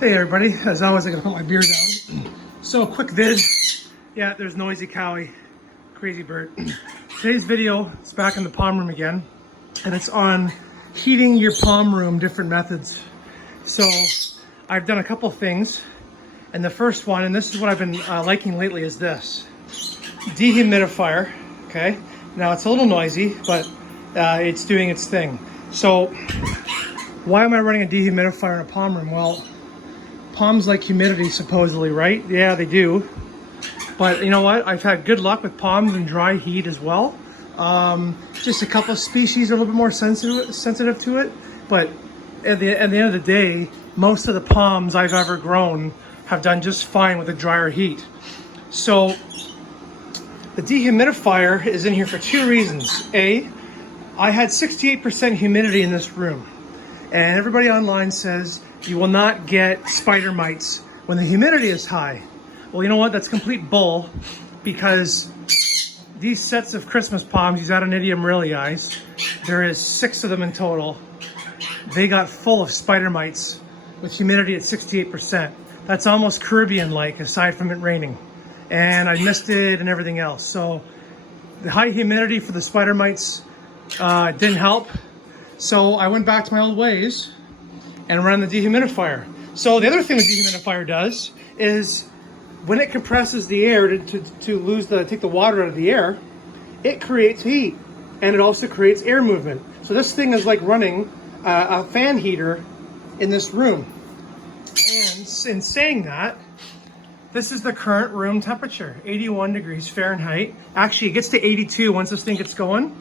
Hey everybody, as always I gotta put my beer down. So quick vid. Yeah, there's Noisy Cowie, crazy bird. Today's video is back in the palm room again, and it's on heating your palm room, different methods. So I've done a couple things, and the first one, and this is what I've been liking lately, is this dehumidifier. Okay, now it's a little noisy, but it's doing its thing. So why am I running a dehumidifier in a palm room? Well, palms like humidity supposedly, right? Yeah, they do. But you know what? I've had good luck with palms and dry heat as well. Just a couple of species are a little bit more sensitive to it. But at the end of the day, most of the palms I've ever grown have done just fine with the drier heat. So the dehumidifier is in here for two reasons. A, I had 68% humidity in this room. And everybody online says you will not get spider mites when the humidity is high. Well, you know what? That's complete bull, because these sets of Christmas palms, these Adonidium reallii, there is 6 of them in total. They got full of spider mites with humidity at 68%. That's almost Caribbean-like, aside from it raining. And I missed it and everything else. So the high humidity for the spider mites didn't help. So I went back to my old ways and ran the dehumidifier. So the other thing the dehumidifier does is when it compresses the air to take the water out of the air, it creates heat, and it also creates air movement. So this thing is like running a fan heater in this room. And in saying that, this is the current room temperature, 81 degrees Fahrenheit. Actually, it gets to 82 once this thing gets going,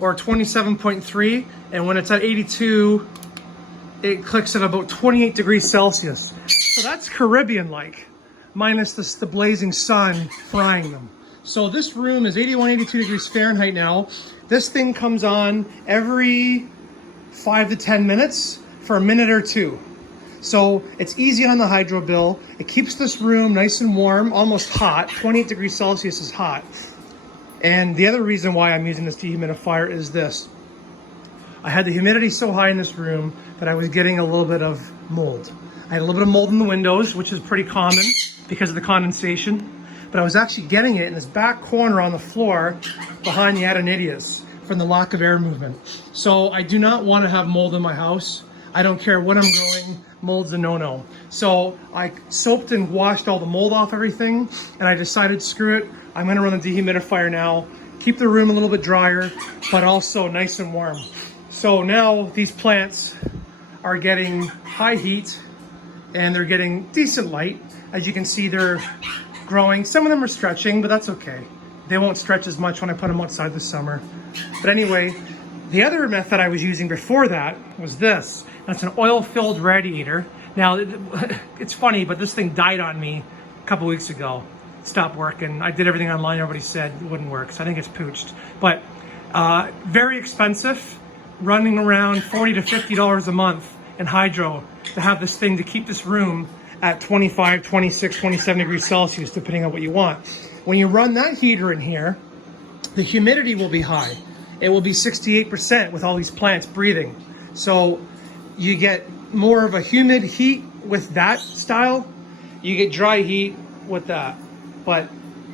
or 27.3, and when it's at 82, it clicks at about 28 degrees Celsius. So that's Caribbean-like, minus the blazing sun frying them. So this room is 81, 82 degrees Fahrenheit now. This thing comes on every 5 to 10 minutes for a minute or two. So it's easy on the hydro bill. It keeps this room nice and warm, almost hot. 28 degrees Celsius is hot. And the other reason why I'm using this dehumidifier is this. I had the humidity so high in this room that I was getting a little bit of mold. I had a little bit of mold in the windows, which is pretty common because of the condensation. But I was actually getting it in this back corner on the floor behind the Adonidias from the lack of air movement. So I do not want to have mold in my house. I don't care what I'm growing, mold's a no-no. So I soaped and washed all the mold off everything, and I decided, screw it, I'm gonna run the dehumidifier now, keep the room a little bit drier, but also nice and warm. So now these plants are getting high heat and they're getting decent light. As you can see, they're growing. Some of them are stretching, but that's okay. They won't stretch as much when I put them outside this summer. But anyway, the other method I was using before that was this. That's an oil-filled radiator. Now, it's funny, but this thing died on me a couple weeks ago. It stopped working. I did everything online. Everybody said it wouldn't work, so I think it's pooched. But very expensive, running around $40 to $50 a month in hydro to have this thing to keep this room at 25, 26, 27 degrees Celsius, depending on what you want. When you run that heater in here, the humidity will be high. It will be 68% with all these plants breathing. So you get more of a humid heat with that style. You get dry heat with that. But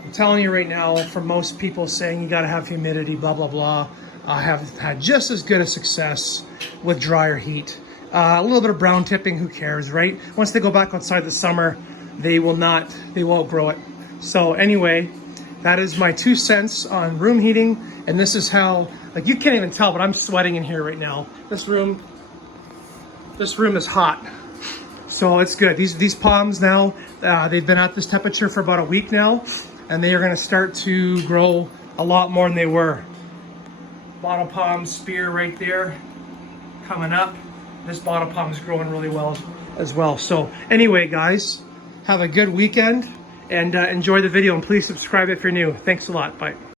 I'm telling you right now, for most people saying you gotta have humidity, blah, blah, blah, I have had just as good a success with drier heat. A little bit of brown tipping, who cares, right? Once they go back outside this summer, they won't grow it. So anyway, that is my 2 cents on room heating. And this is how, like, you can't even tell, but I'm sweating in here right now. This room is hot. So it's good. These palms now, they've been at this temperature for about a week now, and they are gonna start to grow a lot more than they were. Bottle palm spear right there, coming up. This bottle palm is growing really well as well. So anyway, guys, have a good weekend and enjoy the video, and please subscribe if you're new. Thanks a lot. Bye.